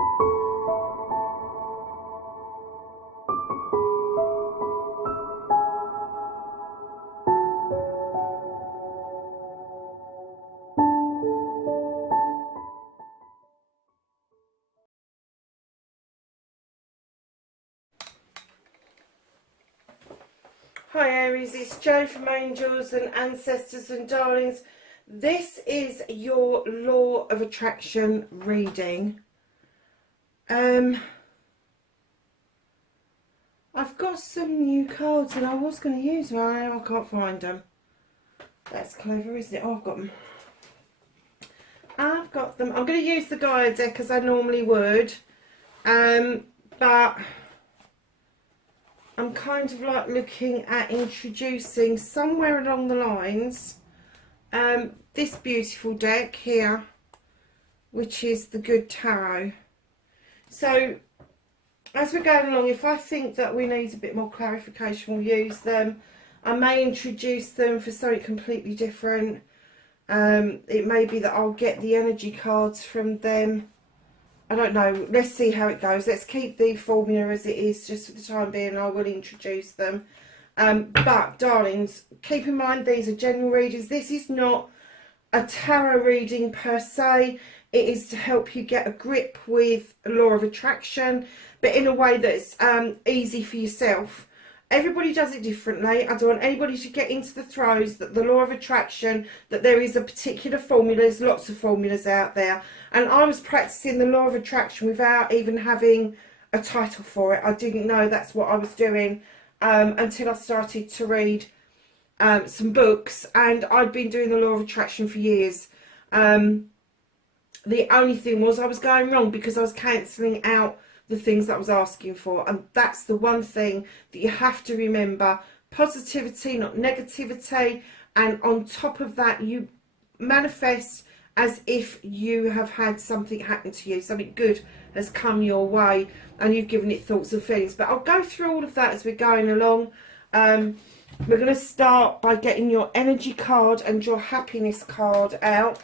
Hi Aries, it's Jo from Angels and Ancestors and Darlings. This is your Law of Attraction reading. I've got some new cards and I was going to use them. I can't find them. That's clever, isn't it? Oh, I've got them. I've got them. I'm going to use the Gaia deck as I normally would. But I'm kind of like looking at introducing somewhere along the lines this beautiful deck here, which is the Good Tarot. So as we're going along, if I think that we need a bit more clarification, we'll use them. I may introduce them for something completely different. It may be that I'll get the energy cards from them. I don't know. Let's see how it goes. Let's keep the formula as it is just for the time being. I will introduce them. But, darlings, keep in mind these are general readings. This is not a tarot reading per se. It is to help you get a grip with Law of Attraction, but in a way that's easy for yourself. Everybody does it differently. I don't want anybody to get into the throes that the Law of Attraction, that there is a particular formula. There's lots of formulas out there. And I was practicing the Law of Attraction without even having a title for it. I didn't know that's what I was doing until I started to read some books. And I'd been doing the Law of Attraction for years. The only thing was I was going wrong because I was cancelling out the things that I was asking for, and that's the one thing that you have to remember: positivity, not negativity. And on top of that, you manifest as if you have had something happen to you, something good has come your way and you've given it thoughts and feelings. But I'll go through all of that as we're going along. We're going to start by getting your energy card and your happiness card out.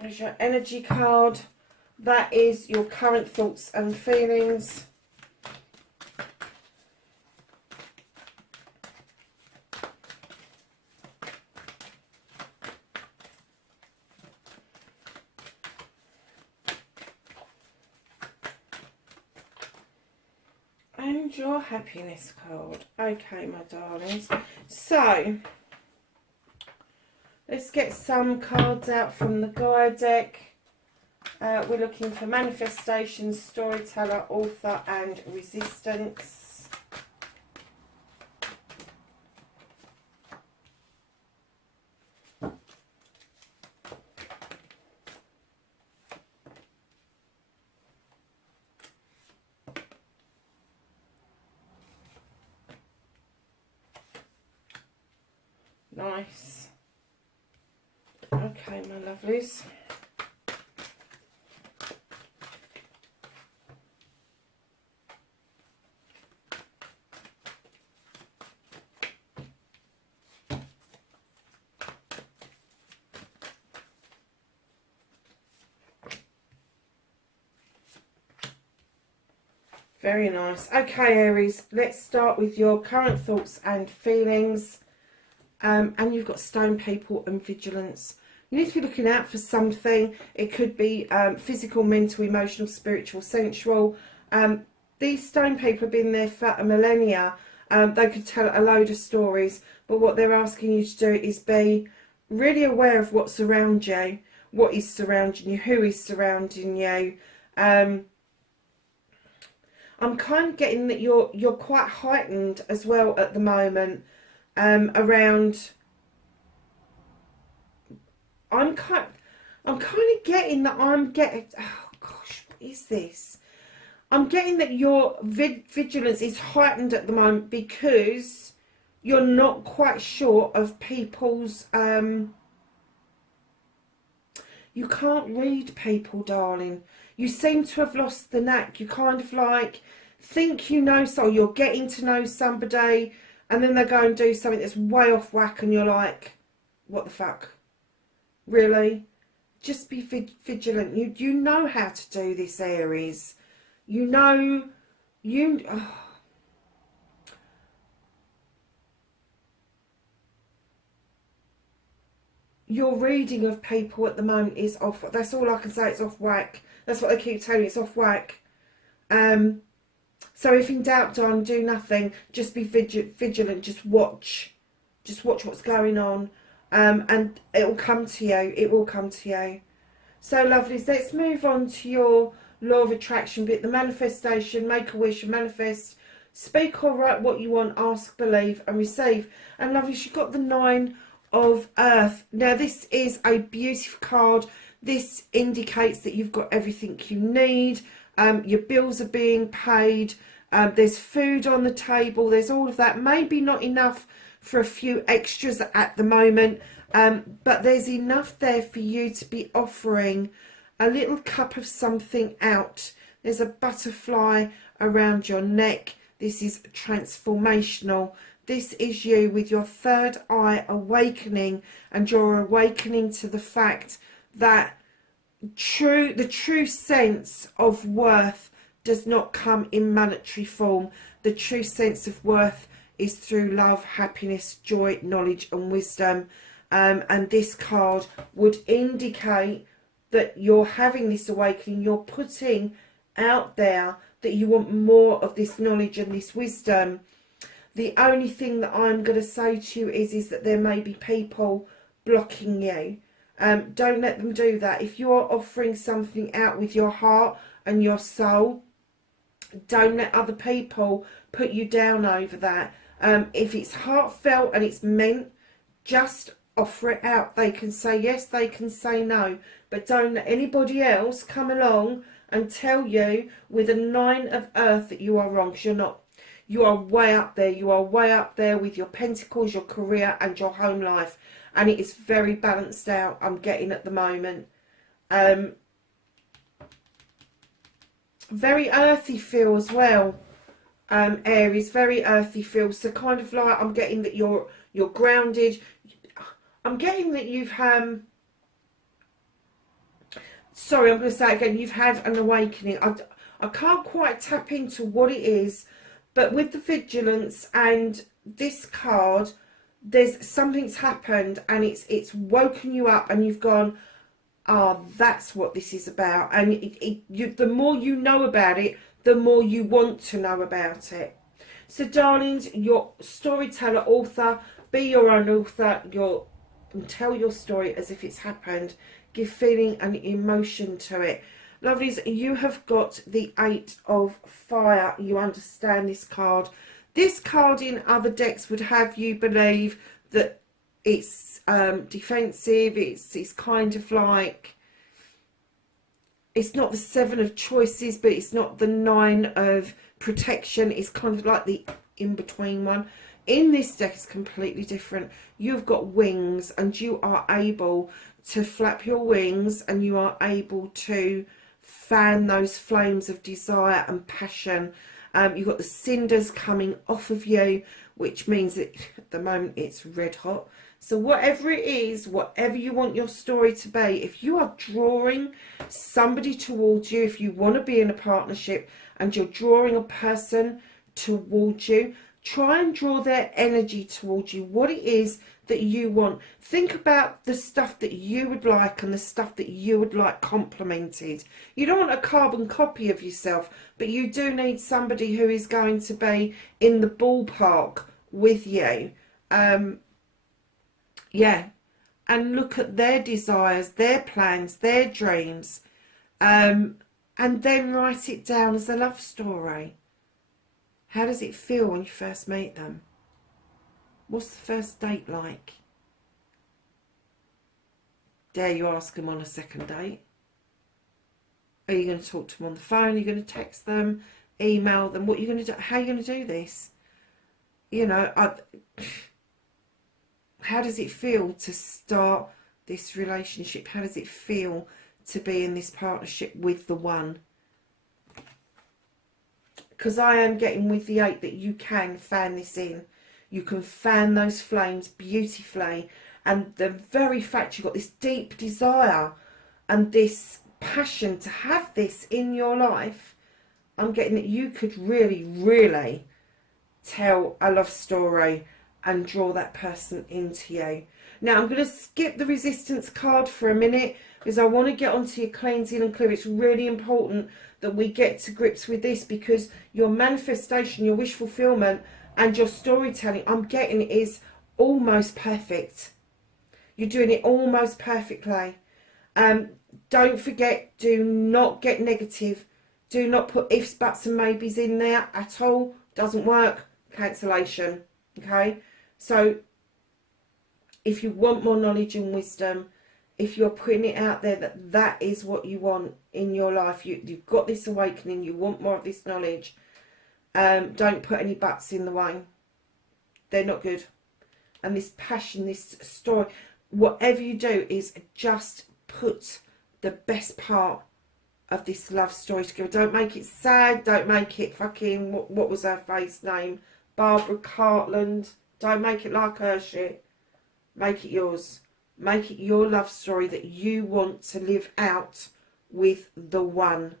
There's your energy card. That is your current thoughts and feelings. And your happiness card. Okay, my darlings. So let's get some cards out from the Gaia deck. We're looking for manifestation, storyteller, author, and resistance. Nice. Okay, my lovelies. Very nice. Okay, Aries, let's start with your current thoughts and feelings. And you've got stone people and vigilance. You need to be looking out for something. It could be physical, mental, emotional, spiritual, sensual. These stone people have been there for a millennia. They could tell a load of stories, but what they're asking you to do is be really aware of what's around you, what is surrounding you, who is surrounding you. I'm kind of getting that you're quite heightened as well at the moment. Around, I'm kind of getting that oh gosh, what is this? I'm getting that your vigilance is heightened at the moment because you're not quite sure of people's, you can't read people, darling. You seem to have lost the knack. You kind of like think you know, so you're getting to know somebody, and then they go and do something that's way off whack and you're like, what the fuck? Really? just be vigilant. You know how to do this, Aries. You know, your reading of people at the moment is off. That's all I can say. It's off whack. That's what they keep telling me. It's off whack. So if in doubt, darling, do nothing. Just be vigilant. Just watch. Just watch what's going on. And it will come to you. It will come to you. So, lovelies, let's move on to your law of attraction bit. The manifestation. Make a wish and manifest. Speak or write what you want. Ask, believe and receive. And, lovelies, you've got the 9 of Earth. Now, this is a beautiful card. This indicates that you've got everything you need. Your bills are being paid. There's food on the table. There's all of that. Maybe not enough for a few extras at the moment, but there's enough there for you to be offering a little cup of something out. There's a butterfly around your neck. This is transformational. This is you with your third eye awakening, and you're awakening to the fact that the true sense of worth does not come in monetary form. The true sense of worth is through love, happiness, joy, knowledge and wisdom. And this card would indicate that you're having this awakening. You're putting out there that you want more of this knowledge and this wisdom. The only thing that I'm going to say to you is that there may be people blocking you. Don't let them do that. If you're offering something out with your heart and your soul, don't let other people put you down over that. If it's heartfelt and it's meant, just offer it out. They can say yes, they can say no, but don't let anybody else come along and tell you with a 9 of Earth that you are wrong, because you're not. You are way up there. You are way up there with your pentacles, your career and your home life. And it is very balanced out, I'm getting at the moment. Very earthy feel as well, Aries. Very earthy feel. So kind of like I'm getting that you're grounded. I'm getting that you've sorry, I'm going to say it again. You've had an awakening. I can't quite tap into what it is, but with the vigilance and this card, there's something's happened and it's woken you up and you've gone, oh, that's what this is about. And the more you know about it, the more you want to know about it. So, darlings, your storyteller, author, be your own author. Tell your story as if it's happened. Give feeling and emotion to it. Lovelies, you have got the 8 of Fire. You understand this card. This card in other decks would have you believe that it's defensive. It's kind of like, it's not the 7 of choices, but it's not the 9 of protection. It's kind of like the in-between one. In this deck, it's completely different. You've got wings and you are able to flap your wings and you are able to fan those flames of desire and passion. You've got the cinders coming off of you, which means that at the moment it's red hot. So whatever it is, whatever you want your story to be, if you are drawing somebody towards you, if you want to be in a partnership and you're drawing a person towards you, try and draw their energy towards you, what it is that you want. Think about the stuff that you would like and the stuff that you would like complimented. You don't want a carbon copy of yourself, but you do need somebody who is going to be in the ballpark with you. Yeah, and look at their desires, their plans, their dreams, and then write it down as a love story. How does it feel when you first meet them? What's the first date like? Dare you ask them on a second date? Are you going to talk to them on the phone? Are you going to text them, email them? What are you going to do? How are you going to do this? You know, how does it feel to start this relationship? How does it feel to be in this partnership with the one? Because I am getting with the 8 that you can fan this in. You can fan those flames beautifully. And the very fact you've got this deep desire and this passion to have this in your life, I'm getting that you could really, really tell a love story and draw that person into you. Now, I'm going to skip the resistance card for a minute because I want to get onto your cleansing and clear. It's really important that we get to grips with this, because your manifestation, your wish fulfillment and your storytelling, I'm getting, is almost perfect. You're doing it almost perfectly. Don't forget, do not get negative. Do not put ifs, buts and maybes in there at all. Doesn't work. Cancellation. Okay? So, if you want more knowledge and wisdom, if you're putting it out there that that is what you want in your life, you've got this awakening, you want more of this knowledge, don't put any buts in the way. They're not good. And this passion, this story, whatever you do, is just put the best part of this love story together. Don't make it sad. Don't make it fucking, what was her face name? Barbara Cartland. Don't make it like her shit. Make it yours. Make it your love story that you want to live out with the one.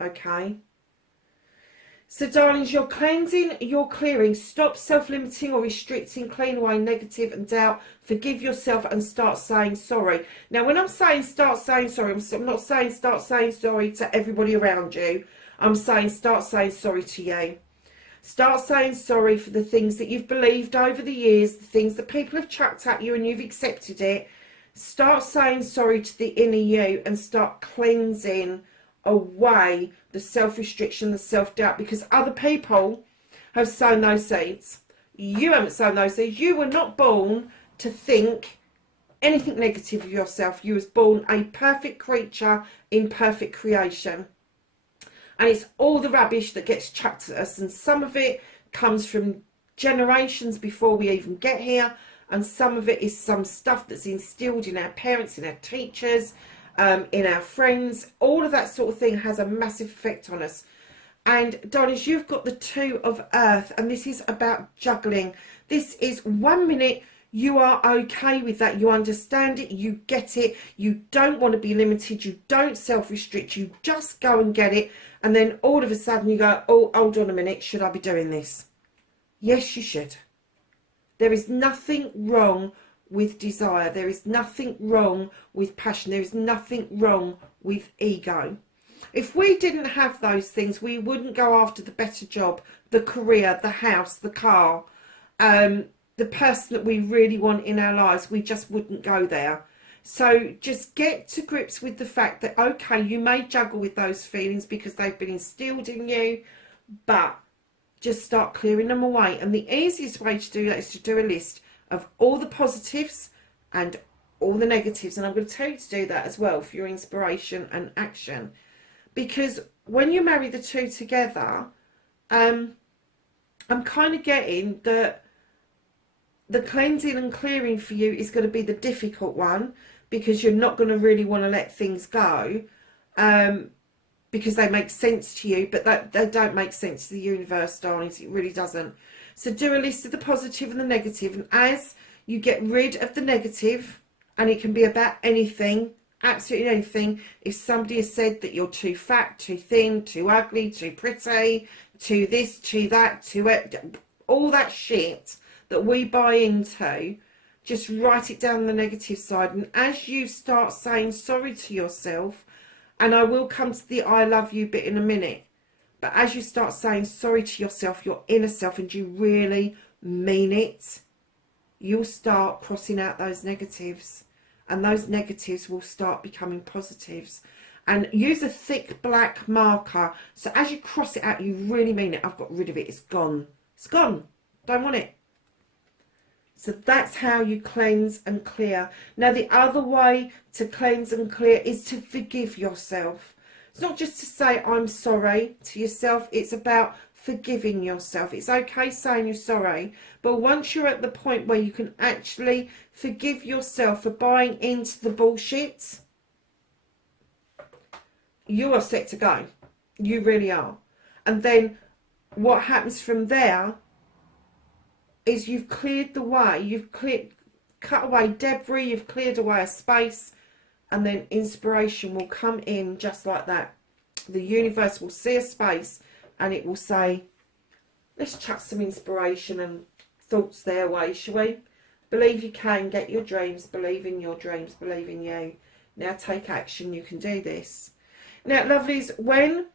Okay? So, darlings, you're cleansing, you're clearing. Stop self-limiting or restricting. Clean away negative and doubt. Forgive yourself and start saying sorry. Now, when I'm saying start saying sorry, I'm not saying start saying sorry to everybody around you. I'm saying start saying sorry to you. Start saying sorry for the things that you've believed over the years, the things that people have chucked at you and you've accepted it. Start saying sorry to the inner you and start cleansing away the self-restriction, the self-doubt, because other people have sown those seeds. You haven't sown those seeds. You were not born to think anything negative of yourself. You was born a perfect creature in perfect creation. And it's all the rubbish that gets chucked at us, and some of it comes from generations before we even get here, and some of it is some stuff that's instilled in our parents, in our teachers, in our friends. All of that sort of thing has a massive effect on us. And darlings, you've got the Two of Earth, and this is about juggling. This is 1 minute you are okay with that, you understand it, you get it, you don't want to be limited, you don't self-restrict, you just go and get it, and then all of a sudden you go, oh, hold on a minute, should I be doing this? Yes, you should. There is nothing wrong with desire. There is nothing wrong with passion. There is nothing wrong with ego. If we didn't have those things, we wouldn't go after the better job, the career, the house, the car, the person that we really want in our lives. We just wouldn't go there. So just get to grips with the fact that, okay, you may juggle with those feelings because they've been instilled in you, but just start clearing them away. And the easiest way to do that is to do a list of all the positives and all the negatives. And I'm going to tell you to do that as well for your inspiration and action. Because when you marry the two together, I'm kind of getting that the cleansing and clearing for you is going to be the difficult one, because you're not going to really want to let things go, because they make sense to you, but they don't make sense to the universe, darlings. It really doesn't. So do a list of the positive and the negative, and as you get rid of the negative, and it can be about anything, absolutely anything. If somebody has said that you're too fat, too thin, too ugly, too pretty, too this, too that, too all that shit that we buy into, just write it down on the negative side. And as you start saying sorry to yourself, and I will come to the I love you bit in a minute, but as you start saying sorry to yourself, your inner self, and you really mean it, you'll start crossing out those negatives, and those negatives will start becoming positives. And use a thick black marker, so as you cross it out, you really mean it. I've got rid of it. It's gone. It's gone. Don't want it. So that's how you cleanse and clear. Now, the other way to cleanse and clear is to forgive yourself. It's not just to say I'm sorry to yourself. It's about forgiving yourself. It's okay saying you're sorry, but once you're at the point where you can actually forgive yourself for buying into the bullshit, you are set to go. You really are. And then what happens from there is you've cleared the way, you've cut away debris, you've cleared away a space, and then inspiration will come in just like that. The universe will see a space and it will say, let's chuck some inspiration and thoughts their way, shall we? Believe you can get your dreams, believe in your dreams, believe in you. Now take action, you can do this. Now, lovelies, when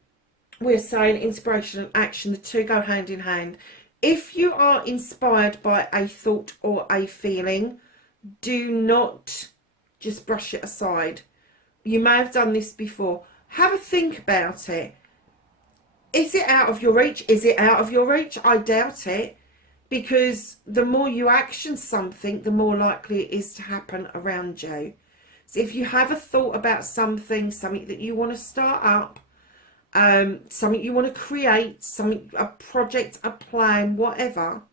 we're saying inspiration and action, the two go hand in hand. If you are inspired by a thought or a feeling, do not just brush it aside. You may have done this before. Have a think about it. Is it out of your reach? Is it out of your reach? I doubt it, because the more you action something, the more likely it is to happen around you. So if you have a thought about something that you want to start up, something you want to create, a project, a plan, whatever,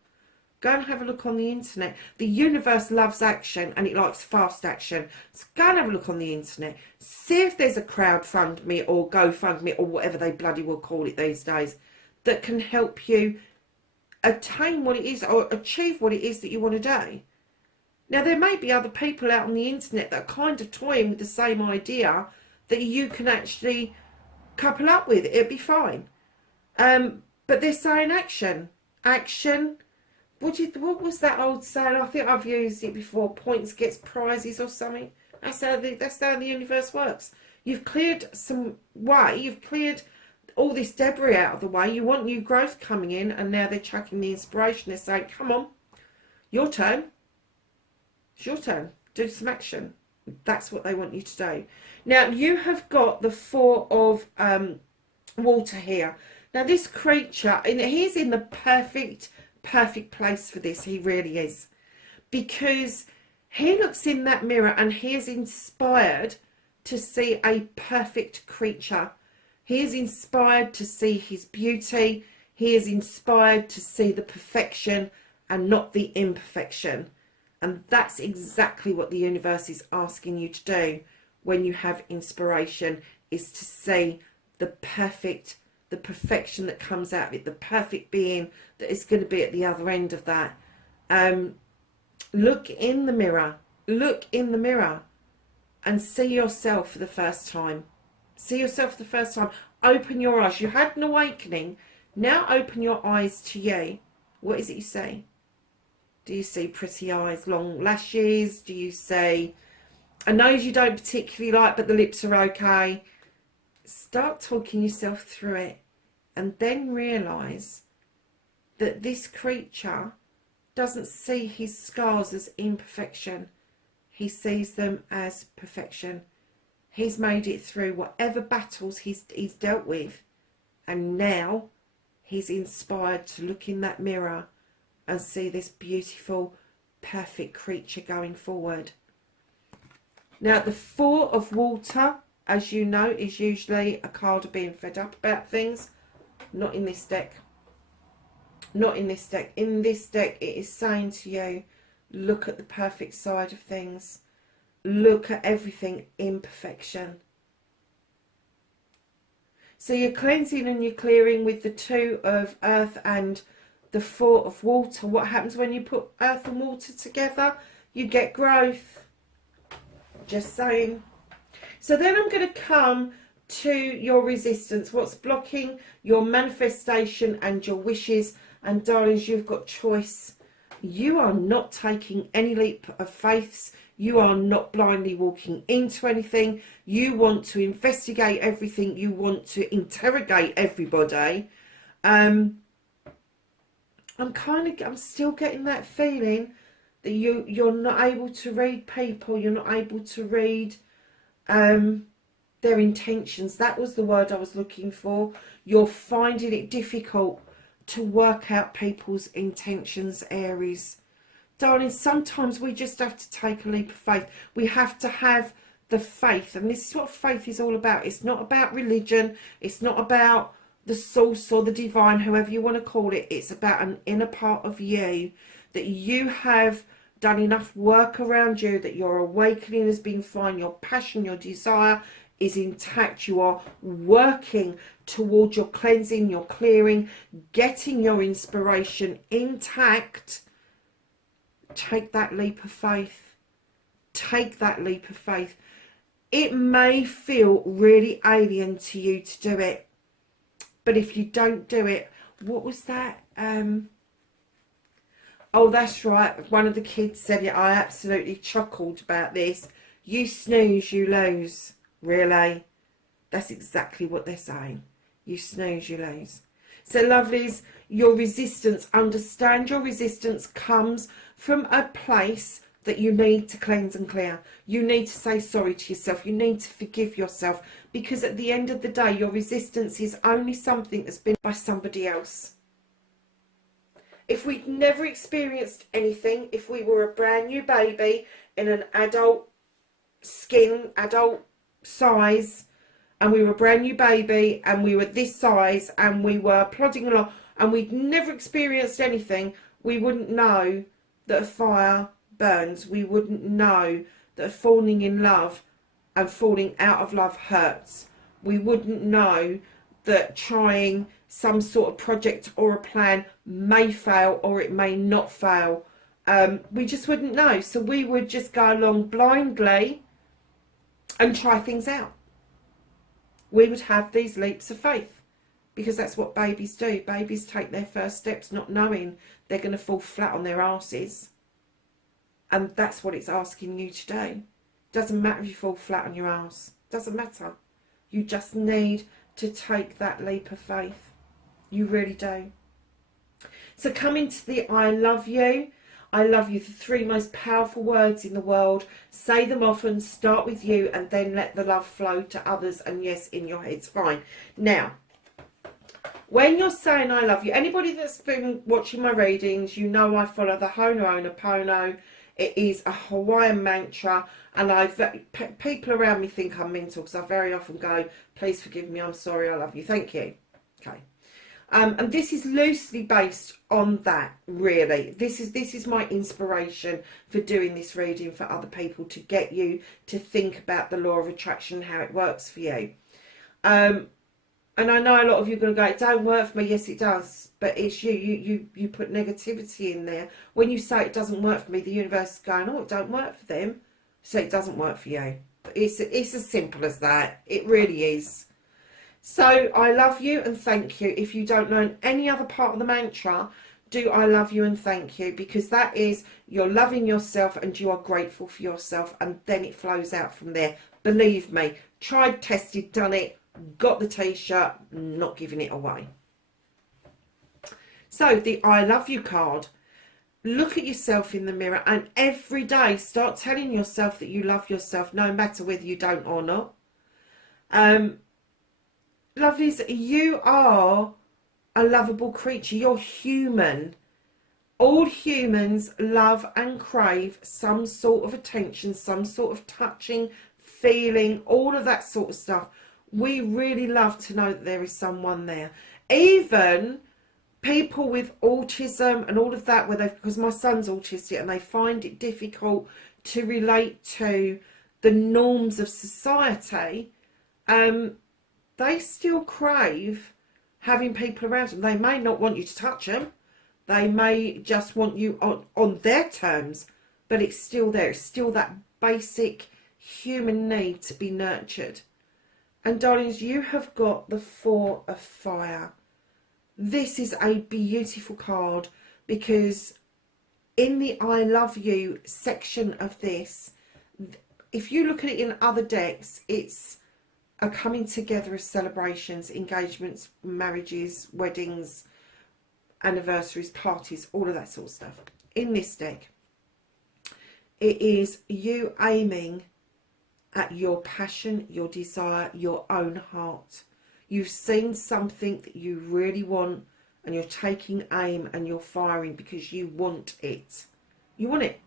go and have a look on the internet. The universe loves action and it likes fast action. So go and have a look on the internet. See if there's a crowdfund or GoFundMe or whatever they bloody will call it these days that can help you attain what it is or achieve what it is that you want to do. Now, there may be other people out on the internet that are kind of toying with the same idea that you can actually couple up with. It'll be fine. But they're saying action. Action. What was that old saying? I think I've used it before. Points gets prizes or something. That's how the universe works. You've cleared some way. You've cleared all this debris out of the way. You want new growth coming in, and now they're chucking the inspiration. They're saying, come on, your turn. It's your turn. Do some action. That's what they want you to do. Now, you have got the Four of Water here. Now, this creature, and he's in the perfect place for this. He really is. Because he looks in that mirror and he is inspired to see a perfect creature. He is inspired to see his beauty. He is inspired to see the perfection and not the imperfection. And that's exactly what the universe is asking you to do when you have inspiration, is to see the perfection that comes out of it, the perfect being that is going to be at the other end of that. Look in the mirror. Look in the mirror and see yourself for the first time. See yourself for the first time. Open your eyes. You had an awakening. Now open your eyes to you. What is it you see? Do you see pretty eyes, long lashes? Do you see a nose you don't particularly like, but the lips are okay? Start talking yourself through it, and then realise that this creature doesn't see his scars as imperfection. He sees them as perfection. He's made it through whatever battles he's dealt with, and now he's inspired to look in that mirror and see this beautiful, perfect creature going forward. Now, the Four of Water, as you know, is usually a card of being fed up about things. Not in this deck. Not in this deck. In this deck, it is saying to you, look at the perfect side of things. Look at everything in perfection. So you're cleansing and you're clearing with the Two of Earth and the Four of Water. What happens when you put earth and water together? You get growth. Just saying. So then I'm going to come to your resistance. What's blocking your manifestation and your wishes? And darlings, you've got choice. You are not taking any leap of faiths. You are not blindly walking into anything. You want to investigate everything. You want to interrogate everybody. I'm still getting that feeling that you're not able to read people. You're not able to read their intentions. That was the word I was looking for. You're finding it difficult to work out people's intentions, Aries. Darling, sometimes we just have to take a leap of faith. We have to have the faith. And this is what faith is all about. It's not about religion. It's not about the source or the divine, however you want to call it. It's about an inner part of you that you have done enough work around you, that your awakening has been fine, your passion, your desire is intact. You are working towards your cleansing, your clearing, getting your inspiration intact. Take that leap of faith. Take that leap of faith. It may feel really alien to you to do it, but if you don't do it, what was that? Oh, that's right. One of the kids said it. I absolutely chuckled about this. You snooze, you lose. Really? That's exactly what they're saying. You snooze, you lose. So, lovelies, your resistance, understand your resistance comes from a place that you need to cleanse and clear. You need to say sorry to yourself. You need to forgive yourself. Because at the end of the day, your resistance is only something that's been by somebody else. If we'd never experienced anything, if we were a brand new baby in an adult skin, adult size, and we were a brand new baby and we were this size and we were plodding along and we'd never experienced anything, we wouldn't know that a fire burns. We wouldn't know that falling in love and falling out of love hurts. We wouldn't know that trying some sort of project or a plan may fail or it may not fail. We just wouldn't know. So we would just go along blindly and try things out. We would have these leaps of faith because that's what babies do. Babies take their first steps not knowing they're going to fall flat on their asses. And that's what it's asking you to do. Doesn't matter if you fall flat on your ass. Doesn't matter. You just need to take that leap of faith. You really do. So coming to the I love you. I love you, the 3 most powerful words in the world. Say them often, start with you, and then let the love flow to others. And yes, in your head's fine. Now, when you're saying I love you, anybody that's been watching my readings, you know I follow the Ho'oponopono. It is a Hawaiian mantra, and people around me think I'm mental because I very often go, please forgive me, I'm sorry, I love you, thank you. Okay. And this is loosely based on that, really. This is my inspiration for doing this reading for other people, to get you to think about the law of attraction, how it works for you. And I know a lot of you are going to go, it don't work for me. Yes, it does. But it's you put negativity in there. When you say it doesn't work for me, the universe is going, oh, it don't work for them. So it doesn't work for you. It's as simple as that. It really is. So I love you and thank you. If you don't learn any other part of the mantra, do I love you and thank you, because that is you're loving yourself and you are grateful for yourself, and then it flows out from there. Believe me, tried, tested, done it, got the t-shirt, not giving it away. So the I love you card. Look at yourself in the mirror and every day start telling yourself that you love yourself, no matter whether you don't or not. Lovelies, you are a lovable creature. You're human. All humans love and crave some sort of attention, some sort of touching, feeling, all of that sort of stuff. We really love to know that there is someone there. Even people with autism and all of that, because my son's autistic and they find it difficult to relate to the norms of society, they still crave having people around them. They may not want you to touch them. They may just want you on their terms, but it's still there. It's still that basic human need to be nurtured. And darlings, you have got the 4 of fire. This is a beautiful card because in the I love you section of this, if you look at it in other decks, it's a coming together of celebrations, engagements, marriages, weddings, anniversaries, parties, all of that sort of stuff. In this deck, it is you aiming at your passion, your desire, your own heart. You've seen something that you really want and you're taking aim and you're firing because you want it. You want it.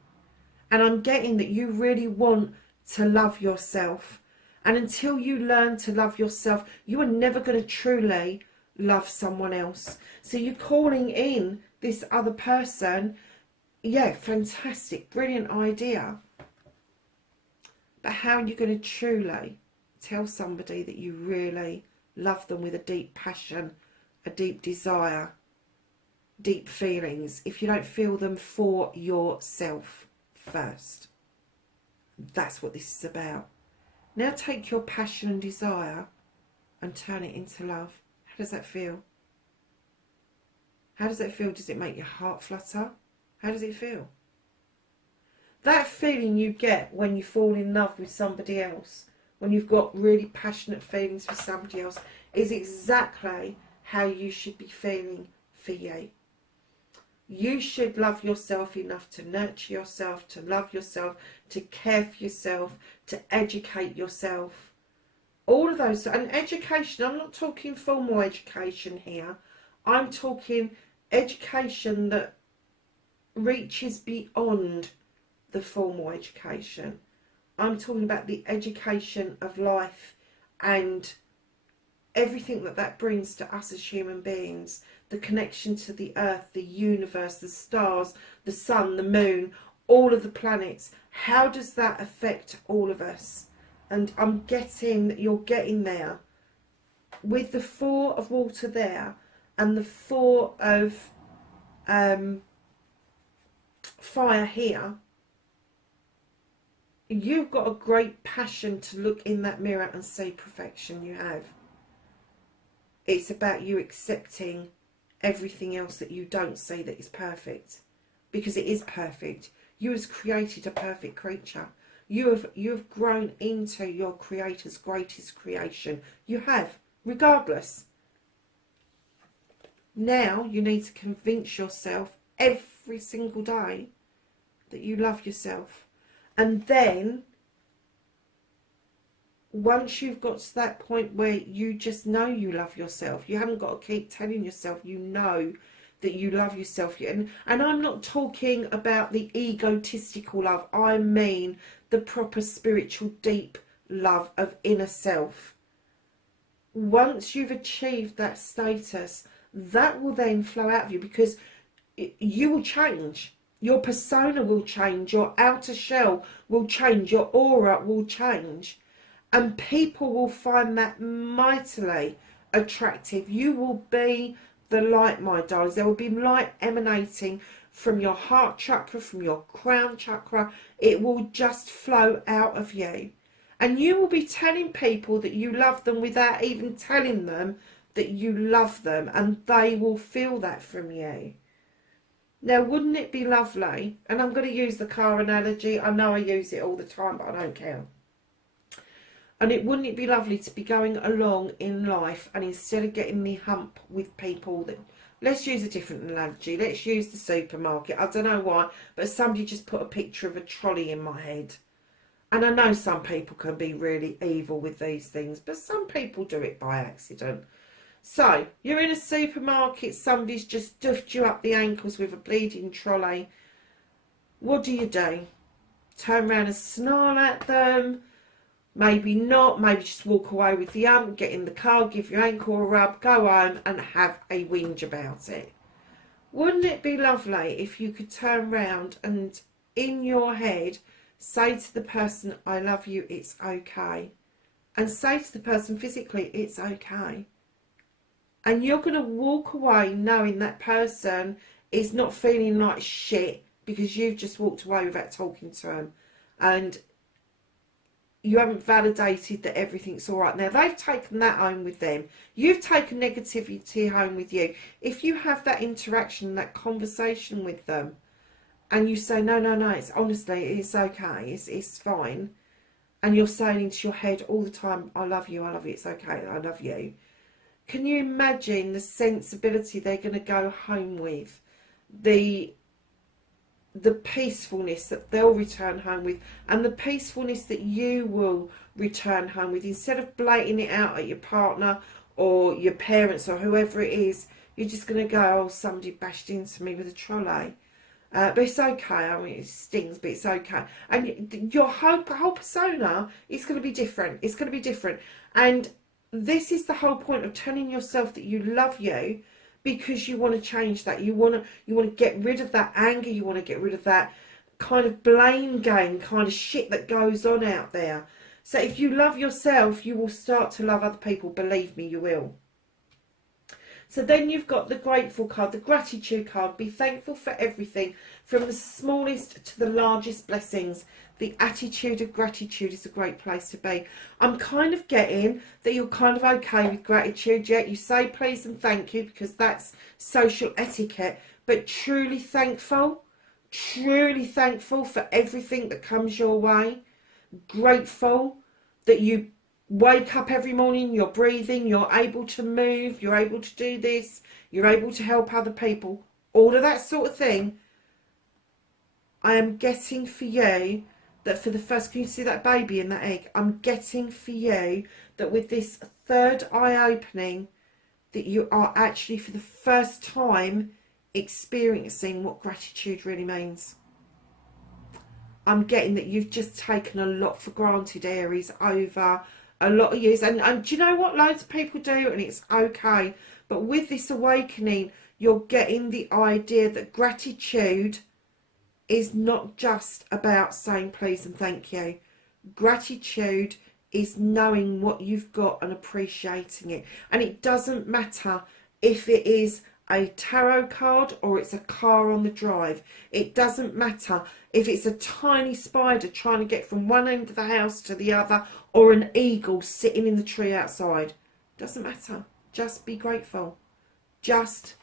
And I'm getting that you really want to love yourself. And until you learn to love yourself, you are never going to truly love someone else. So you're calling in this other person. Yeah, fantastic, brilliant idea. But how are you going to truly tell somebody that you really love them with a deep passion, a deep desire, deep feelings, if you don't feel them for yourself first? That's what this is about. Now take your passion and desire and turn it into love. How does that feel? How does that feel? Does it make your heart flutter? How does it feel? That feeling you get when you fall in love with somebody else, when you've got really passionate feelings for somebody else, is exactly how you should be feeling for you. You should love yourself enough to nurture yourself, to love yourself, to care for yourself, to educate yourself. All of those. And education, I'm not talking formal education here. I'm talking education that reaches beyond the formal education. I'm talking about the education of life and everything that brings to us as human beings. The connection to the earth, the universe, the stars, the sun, the moon, all of the planets. How does that affect all of us? And I'm getting that you're getting there. With the 4 of water there and the 4 of fire here, you've got a great passion to look in that mirror and see perfection you have. It's about you accepting everything else that you don't see that is perfect, because it is perfect. You have created a perfect creature. You have grown into your Creator's greatest creation. You have, regardless. Now you need to convince yourself every single day that you love yourself. And then, once you've got to that point where you just know you love yourself, you haven't got to keep telling yourself, you know that you love yourself. And I'm not talking about the egotistical love. I mean the proper spiritual, deep love of inner self. Once you've achieved that status, that will then flow out of you, because you will change. Your persona will change. Your outer shell will change. Your aura will change. And people will find that mightily attractive. You will be the light, my darlings. There will be light emanating from your heart chakra, from your crown chakra. It will just flow out of you. And you will be telling people that you love them without even telling them that you love them. And they will feel that from you. Now, wouldn't it be lovely? And I'm going to use the car analogy. I know I use it all the time, but I don't care. And wouldn't it be lovely to be going along in life, and instead of getting the hump with people that, let's use a different analogy. Let's use the supermarket. I don't know why, but somebody just put a picture of a trolley in my head. And I know some people can be really evil with these things, but some people do it by accident. So, you're in a supermarket, somebody's just duffed you up the ankles with a bleeding trolley. What do? Turn around and snarl at them? Maybe not, maybe just walk away with the ump, get in the car, give your ankle a rub, go home and have a whinge about it. Wouldn't it be lovely if you could turn around and in your head say to the person, I love you, it's okay. And say to the person physically, it's okay. And you're going to walk away knowing that person is not feeling like shit because you've just walked away without talking to them. And you haven't validated that everything's all right. Now, they've taken that home with them. You've taken negativity home with you. If you have that interaction, that conversation with them, and you say, no, it's honestly, it's okay, it's fine, and you're saying into your head all the time, I love you, it's okay, I love you. Can you imagine the sensibility they're going to go home with? The peacefulness that they'll return home with, and the peacefulness that you will return home with. Instead of blating it out at your partner or your parents or whoever it is, you're just going to go, oh, somebody bashed into me with a trolley. But it's okay. I mean, it stings, but it's okay. And your whole persona is going to be different. It's going to be different. And this is the whole point of telling yourself that you love you, because you want to change that. You want to get rid of that anger. You want to get rid of that kind of blame game kind of shit that goes on out there. So if you love yourself, you will start to love other people. Believe me, you will. So then you've got the grateful card, the gratitude card. Be thankful for everything, from the smallest to the largest blessings. The attitude of gratitude is a great place to be. I'm kind of getting that you're kind of okay with gratitude, yet you say please and thank you because that's social etiquette, but truly thankful for everything that comes your way. Grateful that you wake up every morning, you're breathing, you're able to move, you're able to do this, you're able to help other people, all of that sort of thing. I am getting for you that for the first, can you see that baby in that egg? I'm getting for you that with this third eye opening, that you are actually for the first time experiencing what gratitude really means. I'm getting that you've just taken a lot for granted, Aries, over a lot of years. And do you know what? Loads of people do, and it's okay. But with this awakening, you're getting the idea that gratitude is not just about saying please and thank you. Gratitude is knowing what you've got and appreciating it. And it doesn't matter if it is a tarot card or it's a car on the drive. It doesn't matter if it's a tiny spider trying to get from one end of the house to the other, or an eagle sitting in the tree outside. Doesn't matter. Just be grateful. Just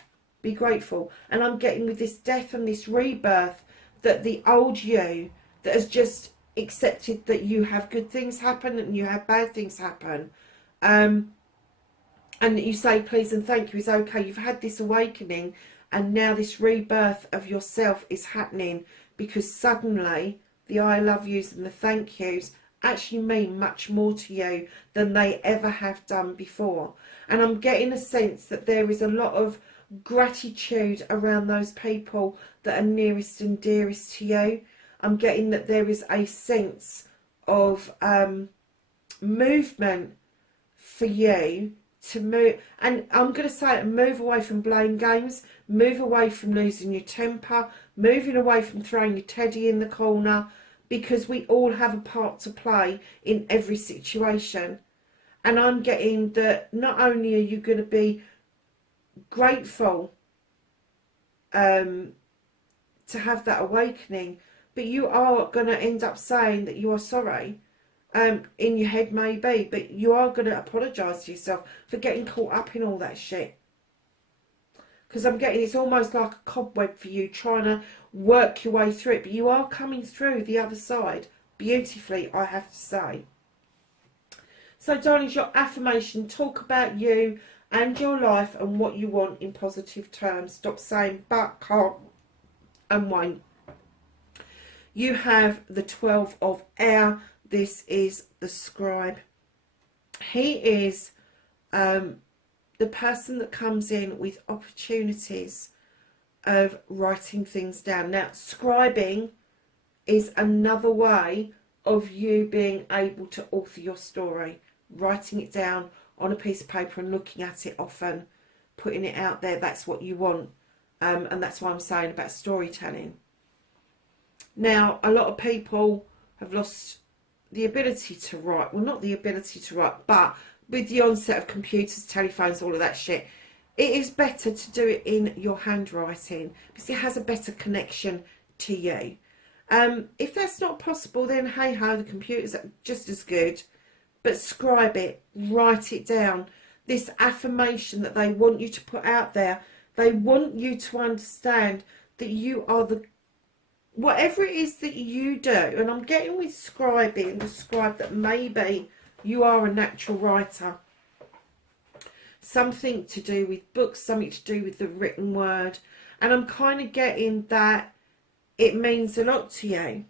be grateful. And I'm getting with this death and this rebirth that the old you that has just accepted that you have good things happen and you have bad things happen, and that you say please and thank you is okay. You've had this awakening, and now this rebirth of yourself is happening, because suddenly the I love yous and the thank yous actually mean much more to you than they ever have done before. And I'm getting a sense that there is a lot of gratitude around those people that are nearest and dearest to you. I'm getting that there is a sense of movement for you to move, and I'm going to say it, move away from blame games, move away from losing your temper, moving away from throwing your teddy in the corner, because we all have a part to play in every situation. And I'm getting that not only are you going to be grateful to have that awakening, but you are going to end up saying that you are sorry, in your head maybe, but you are going to apologise to yourself for getting caught up in all that shit. Because I'm getting it's almost like a cobweb for you, trying to work your way through it, but you are coming through the other side beautifully, I have to say. So darlings, your affirmation, talk about you and your life and what you want in positive terms. Stop saying but, can't and won't. You have the 12 of air. This is the scribe. He is the person that comes in with opportunities of writing things down. Now, scribing is another way of you being able to author your story. Writing it down on a piece of paper and looking at it often, putting it out there. That's what you want. And that's why I'm saying about storytelling. Now, a lot of people have lost the ability to write. Well, not the ability to write, but with the onset of computers, telephones, all of that shit, it is better to do it in your handwriting because it has a better connection to you. If that's not possible, then hey ho, the computers are just as good. But scribe it, write it down. This affirmation that they want you to put out there, they want you to understand that you are the, whatever it is that you do. And I'm getting with scribing, describe that maybe you are a natural writer. Something to do with books, something to do with the written word. And I'm kind of getting that it means a lot to you.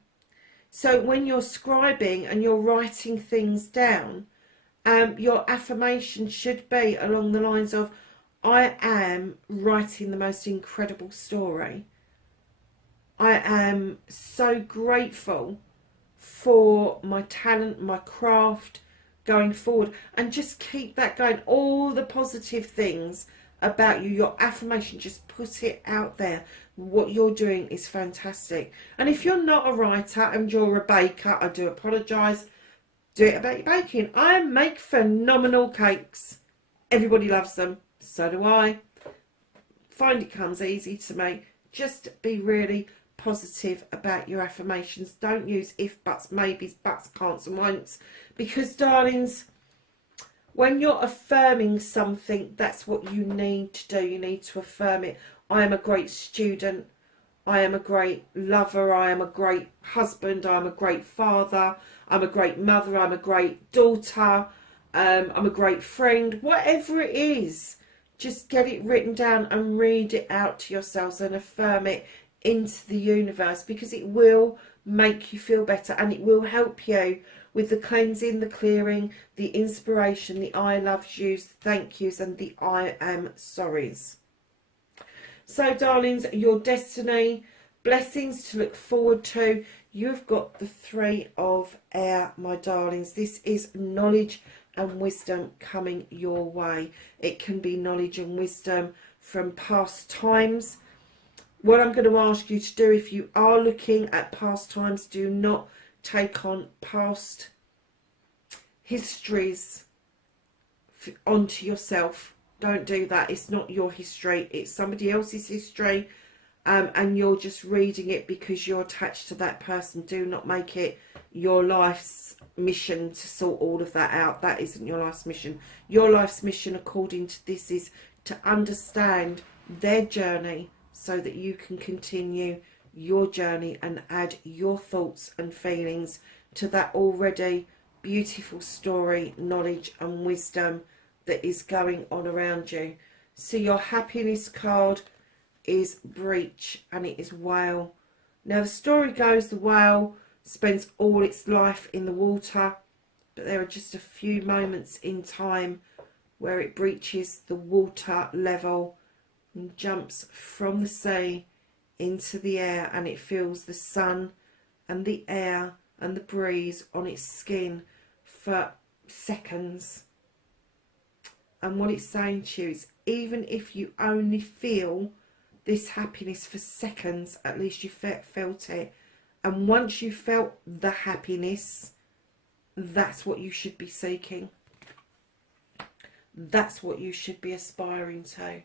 So when you're scribing and you're writing things down, your affirmation should be along the lines of, I am writing the most incredible story. I am so grateful for my talent, my craft going forward. And just keep that going. All the positive things about you, your affirmation, just put it out there. What you're doing is fantastic. And if you're not a writer and you're a baker, I do apologise. Do it about your baking. I make phenomenal cakes. Everybody loves them. So do I. find it comes easy to me. Just be really positive about your affirmations. Don't use if, buts, maybes, buts, can'ts and won'ts, because darlings, when you're affirming something, that's what you need to do. You need to affirm it. I am a great student. I am a great lover. I am a great husband. I am a great father. I'm a great mother. I'm a great daughter. I'm a great friend. Whatever it is, just get it written down and read it out to yourselves and affirm it into the universe, because it will make you feel better, and it will help you with the cleansing, the clearing, the inspiration, the I love yous, the thank yous, and the I am sorries. So darlings, your destiny, blessings to look forward to. You've got the 3 of air, my darlings. This is knowledge and wisdom coming your way. It can be knowledge and wisdom from past times. What I'm going to ask you to do, if you are looking at past times, do not take on past histories onto yourself. Don't do that. It's not your history. It's somebody else's history, and you're just reading it because you're attached to that person. Do not make it your life's mission to sort all of that out. That isn't your life's mission. Your life's mission, according to this, is to understand their journey so that you can continue your journey and add your thoughts and feelings to that already beautiful story, knowledge and wisdom that is going on around you. So your happiness card is breach, and it is whale. Now the story goes, the whale spends all its life in the water, but there are just a few moments in time where it breaches the water level and jumps from the sea into the air, and it feels the sun and the air and the breeze on its skin for seconds. And what it's saying to you is, even if you only feel this happiness for seconds, at least you felt it. And once you felt the happiness, that's what you should be seeking. That's what you should be aspiring to.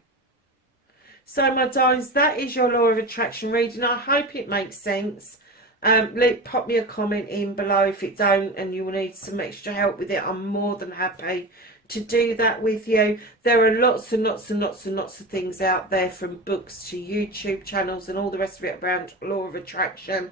So my darlings, that is your law of attraction reading. I hope it makes sense. Pop me a comment in below if it don't and you will need some extra help with it. I'm more than happy to do that with you. There are lots and lots and lots and lots of things out there, from books to YouTube channels and all the rest of it around law of attraction.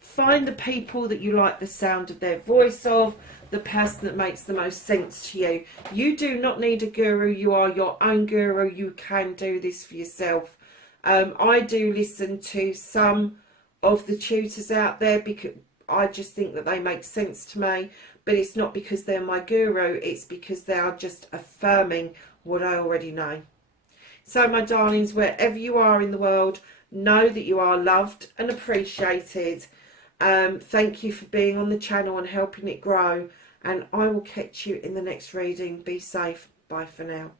Find the people that you like the sound of their voice of, the person that makes the most sense to you. You do not need a guru. You are your own guru. You can do this for yourself. I do listen to some of the tutors out there because I just think that they make sense to me, but it's not because they're my guru, it's because they are just affirming what I already know. So my darlings, wherever you are in the world, know that you are loved and appreciated. Thank you for being on the channel and helping it grow, and I will catch you in the next reading. Be safe. Bye for now.